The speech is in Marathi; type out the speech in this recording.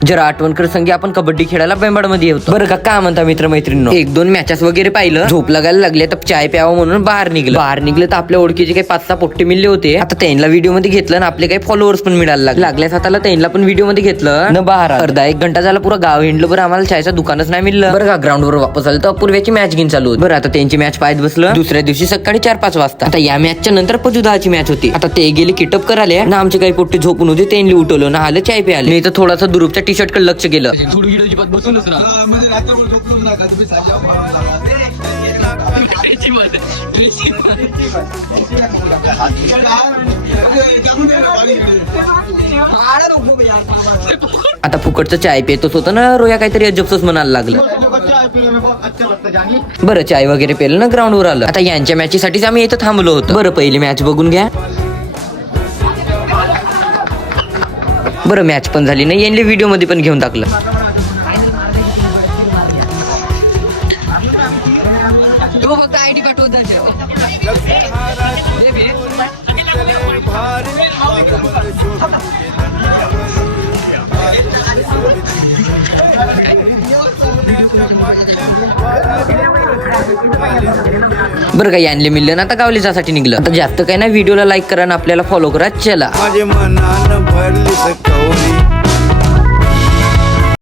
जरा आठवण कर संगी आपण कबड्डी खेळायला बेंबाड मध्ये होतो बरं का. काय म्हणता मित्रमैत्रिणींनो, 1-2 मॅचेस वगैरे पाहिलं, झोप लागायला लागले तर चाय प्यावं म्हणून बाहेर निघलं तर आपल्या ओळखीचे काही 5-6 पोट्टे मिळले होते. आता त्यांना व्हिडिओ मध्ये घेतलं ना आपले काही फॉलोअर्स पण मिळायला लागल्या हाताला. त्यांना पण व्हिडिओ मध्ये घेतलं न बाहेर अर्धा 1 घंटा झाला पुरा गाव हिंडलं. बरं आम्हाला चायचं दुकानच नाही मिळलं बरं का. ग्राउंड वर वापस आलं तर अपूर्व्याची मॅच घेऊन चालू होती. बरं आता त्यांची मॅच पाहत बसलं. दुसऱ्या दिवशी सकाळी 4-5 वाजता. आता या मॅचच्या नंतर पजुदाची मॅच होती. आता ते गेले किटअप करायला ना, आमचे काही पोट्टे झोपून होते त्यांनी उठवलं ना, आलं चाय प्यायला. नाही तर थोडासा दुरुपच्या टी शर्ट कडे लक्ष गेलं. आता फुकटचं चाय पितच होतं ना, रोया काहीतरी अजबच म्हणायला लागलं. बरं चाय वगैरे पेलं ना, ग्राउंड वर आलं. आता यांच्या मॅचीसाठीच आम्ही इथं थांबलो होतो. बरं पहिली मॅच बघून घ्या. बरं मॅच पण झाली नाही, यांनी व्हिडिओ मध्ये पण घेऊन टाकलं. आयडी पाठवत बरं का. यांनी मिळलं ना, आता गावली जासाठी निघलं. आता जास्त काय ना, व्हिडिओला लाईक करा आणि आपल्याला फॉलो करा. चला.